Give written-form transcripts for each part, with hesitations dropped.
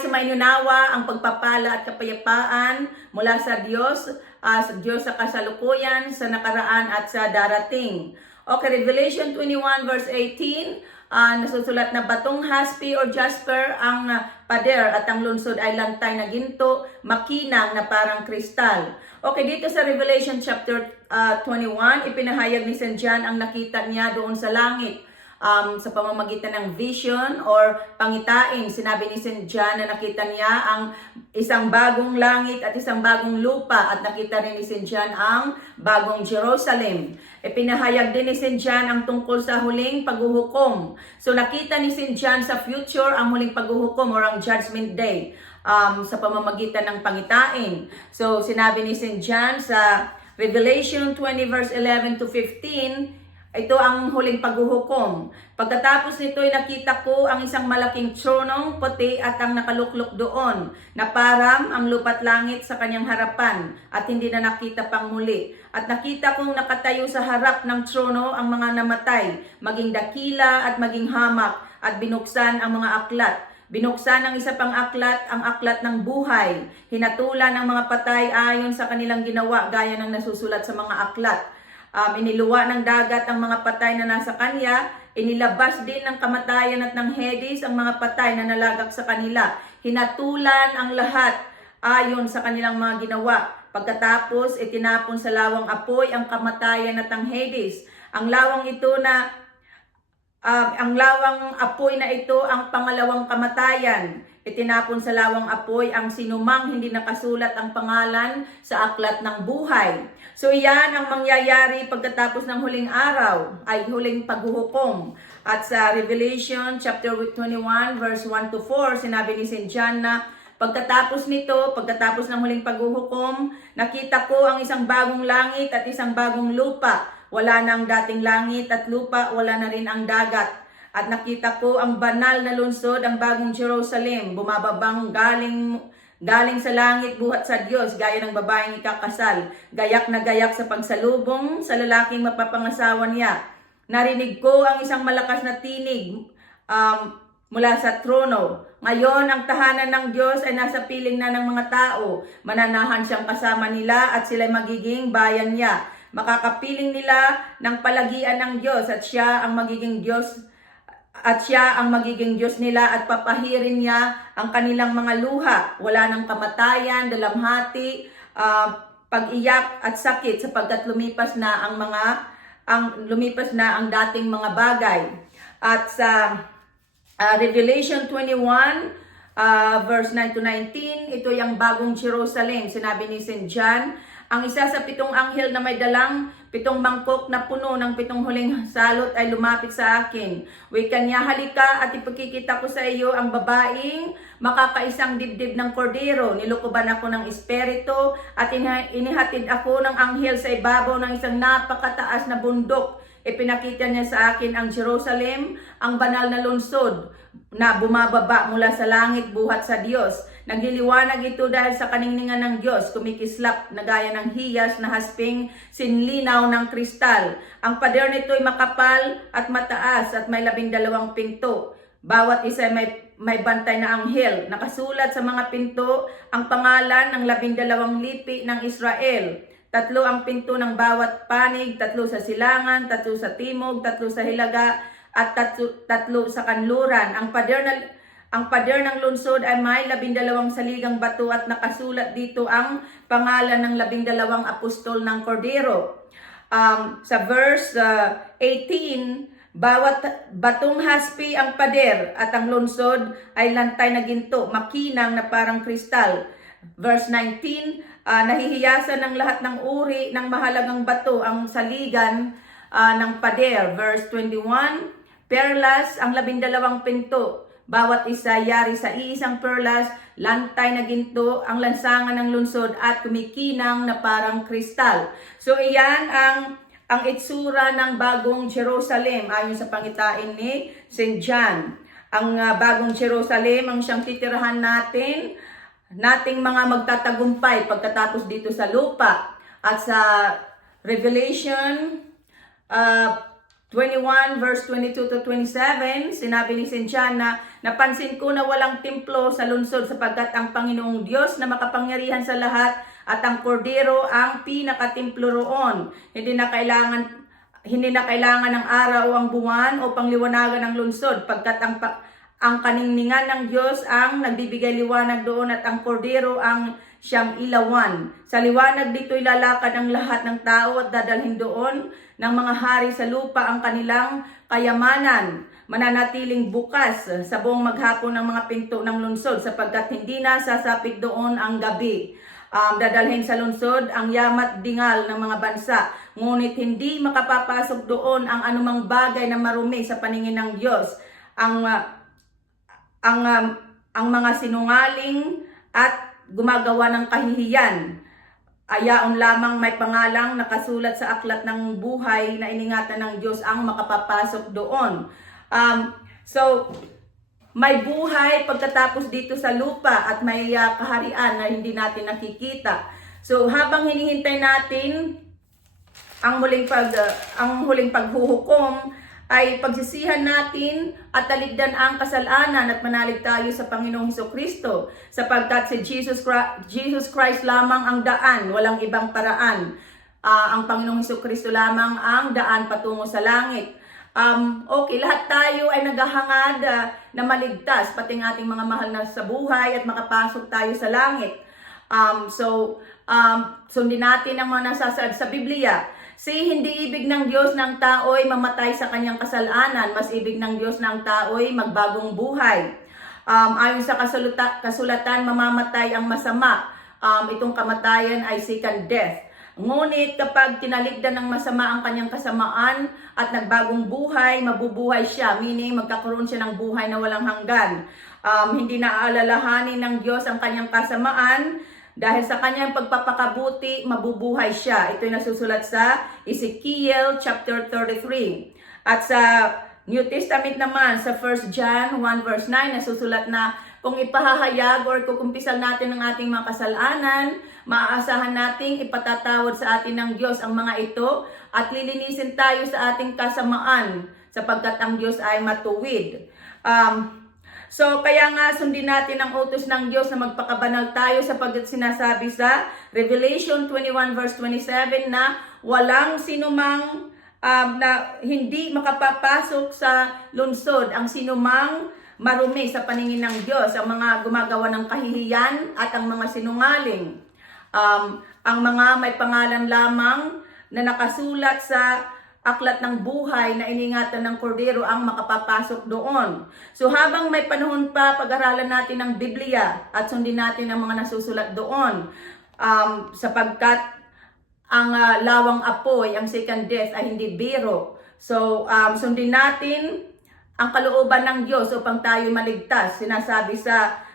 sumainyo nawa ang pagpapala at kapayapaan mula sa Diyos sa kasalukuyan, sa nakaraan at sa darating. Okay, Revelation 21 verse 18, nasusulat na batong haspi or jasper ang pader at ang lunsod ay lantay na ginto, makinang na parang kristal. Okay, dito sa Revelation chapter 21, ipinahayag ni St. John ang nakita niya doon sa langit. Sa pamamagitan ng vision or pangitain, sinabi ni St. John na nakita niya ang isang bagong langit at isang bagong lupa at nakita rin ni St. John ang bagong Jerusalem. Pinahayag din ni St. John ang tungkol sa huling paghuhukom. So nakita ni St. John sa future ang huling paghuhukom or ang Judgment Day sa pamamagitan ng pangitain. So sinabi ni St. John sa Revelation 20 verse 11 to 15, ito ang huling paghuhukom. Pagkatapos nito ay nakita ko ang isang malaking tronong puti at ang nakaluklok doon, na parang ang lupa't langit sa kanyang harapan at hindi na nakita pang muli. At nakita kong nakatayo sa harap ng trono ang mga namatay, maging dakila at maging hamak, at binuksan ang mga aklat. Binuksan ang isa pang aklat, ang aklat ng buhay. Hinatulan ang mga patay ayon sa kanilang ginawa gaya ng nasusulat sa mga aklat. Iniluwa ng dagat ang mga patay na nasa kanya, inilabas din ng kamatayan at ng Hades ang mga patay na nalagak sa kanila. Hinatulan ang lahat ayon sa kanilang mga ginawa. Pagkatapos, itinapon sa lawang apoy ang kamatayan at ang Hades. Ang lawang apoy na ito ang pangalawang kamatayan. Itinapon sa lawang apoy ang sinumang hindi nakasulat ang pangalan sa aklat ng buhay. So iyan ang mangyayari pagkatapos ng huling araw, ay huling paghuhukom. At sa Revelation chapter 21 verse 1 to 4, sinabi ni St. John na pagkatapos nito, pagkatapos ng huling paghuhukom, nakita ko ang isang bagong langit at isang bagong lupa. Wala na ang dating langit at lupa, wala na rin ang dagat. At nakita ko ang banal na lungsod, ang bagong Jerusalem, bumababang galing sa langit buhat sa Diyos, gaya ng babaeng ikakasal, gayak na gayak sa pagsalubong sa lalaking mapapangasawa niya. Narinig ko ang isang malakas na tinig mula sa trono. Ngayon, ang tahanan ng Diyos ay nasa piling na ng mga tao. Mananahan siyang kasama nila at sila'y magiging bayan niya. Makakapiling nila ng palagian ng Diyos at siya ang magiging Diyos nila at papahirin niya ang kanilang mga luha. Wala ng kamatayan, dalamhati, pag-iyak at sakit sapagkat lumipas na ang dating mga bagay. At sa Revelation 21 verse 9 to 19, ito yung bagong Jerusalem. Sinabi ni St. John, ang isa sa 7 anghel na may dalang 7 mangkok na puno ng 7 huling salot ay lumapit sa akin. Wika niya, halika at ipakikita ko sa iyo ang babaeng makakaisang dibdib ng kordero. Nilukuban ako ng espiritu at inihatid ako ng anghel sa ibabaw ng isang napakataas na bundok. Ipinakita niya sa akin ang Jerusalem, ang banal na lungsod na bumababa mula sa langit buhat sa Diyos. Nagliliwanag ito dahil sa kaningningan ng Diyos, kumikislap na gaya ng hiyas na hasping sinlinaw ng kristal. Ang pader nito ay makapal at mataas at may 12 pinto. Bawat isa ay may bantay na anghel. Nakasulat sa mga pinto ang pangalan ng 12 lipi ng Israel. 3 ang pinto ng bawat panig, 3 sa silangan, 3 sa timog, 3 sa hilaga, at 3 sa kanluran. Ang pader ng lungsod ay may 12 saligang bato at nakasulat dito ang pangalan ng 12 apostol ng Kordero. Sa verse 18, bawat batong haspi ang pader at ang lungsod ay lantay na ginto, makinang na parang kristal. Verse 19, nahihiyasan ng lahat ng uri ng mahalagang bato ang saligan ng pader. Verse 21, perlas ang 12 pinto. Bawat isa yari sa iisang perlas, lantay na ginto, ang lansangan ng lungsod at kumikinang na parang kristal. So iyan ang itsura ng bagong Jerusalem ayon sa pangitain ni St. John. Ang bagong Jerusalem ang siyang titirahan nating mga magtatagumpay pagkatapos dito sa lupa. At sa Revelation 21 verse 22 to 27, sinabi ni St. John na napansin ko na walang templo sa lungsod sapagkat ang Panginoong Diyos na makapangyarihan sa lahat at ang Kordero ang pinakatemplo roon. Hindi na kailangan ng araw o ang buwan o pangliwanagan ng lungsod pagkat ang kaningningan ng Diyos ang nagbibigay liwanag doon at ang Kordero ang siyang ilawan. Sa liwanag dito'y lalakad ang lahat ng tao at dadalhin doon ng mga hari sa lupa ang kanilang kayamanan. Mananatiling bukas sa buong maghapon ng mga pinto ng lungsod sapagkat hindi na sasapit doon ang gabi. Dadalhin sa lungsod ang yamat dingal ng mga bansa, ngunit hindi makapapasok doon ang anumang bagay na marumi sa paningin ng Diyos. Ang mga sinungaling at gumagawa ng kahihiyan, ayaon lamang may pangalang nakasulat sa aklat ng buhay na iningatan ng Diyos ang makapapasok doon. So, may buhay pagkatapos dito sa lupa at may kaharian na hindi natin nakikita. So, habang hinihintay natin ang huling paghuhukom, ay pagsisihan natin at taligdan ang kasalanan at manalig tayo sa Panginoong Hesukristo sapagkat si Jesus Christ lamang ang daan, walang ibang paraan. Ang Panginoong Hesukristo lamang ang daan patungo sa langit. Okay, lahat tayo ay naghahangad na maligtas, pati ang ating mga mahal na sa buhay at makapasok tayo sa langit. Sundin natin ang mga nasasaad sa Biblia. Hindi ibig ng Diyos ng tao'y mamatay sa kanyang kasalanan, mas ibig ng Diyos ng tao'y magbagong buhay. Ayon sa kasulatan, mamamatay ang masama. Itong kamatayan ay second death. Ngunit kapag tinaligdan ng masama ang kanyang kasamaan at nagbagong buhay, mabubuhay siya, meaning magkakaroon siya ng buhay na walang hanggan. Hindi na aalalahanin ng Diyos ang kanyang kasamaan. Dahil sa kanyang pagpapakabuti, mabubuhay siya. Ito'y nasusulat sa Ezekiel chapter 33. At sa New Testament naman, sa 1 John 1 verse 9, nasusulat na kung ipahahayag or kukumpisal natin ang ating mga kasalanan, maaasahan nating ipatatawad sa atin ng Diyos ang mga ito at lilinisin tayo sa ating kasamaan sapagkat ang Diyos ay matuwid. So, kaya nga sundin natin ang utos ng Diyos na magpakabanal tayo sapagkat sinasabi sa Revelation 21 verse 27 na walang sinumang na hindi makapapasok sa lungsod ang sinumang marumi sa paningin ng Diyos, ang mga gumagawa ng kahihiyan at ang mga sinungaling. Ang mga may pangalan lamang na nakasulat sa aklat ng buhay na iningatan ng Kordero ang makapapasok doon. So habang may panahon pa, pag-aralan natin ang Biblia at sundin natin ang mga nasusulat doon. Sapagkat ang lawang apoy, ang second death ay hindi biro. So sundin natin ang kalooban ng Diyos upang tayo maligtas. Sinasabi sa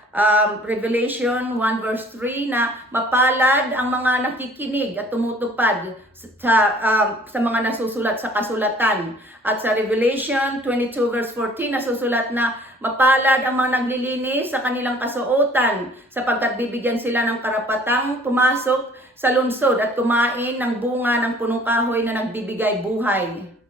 Revelation 1 verse 3 na mapalad ang mga nakikinig at tumutupad sa mga nasusulat sa kasulatan. At sa Revelation 22 verse 14 nasusulat na mapalad ang mga naglilinis sa kanilang kasuotan sapagkat bibigyan sila ng karapatang pumasok sa lungsod at kumain ng bunga ng punong kahoy na nagbibigay buhay.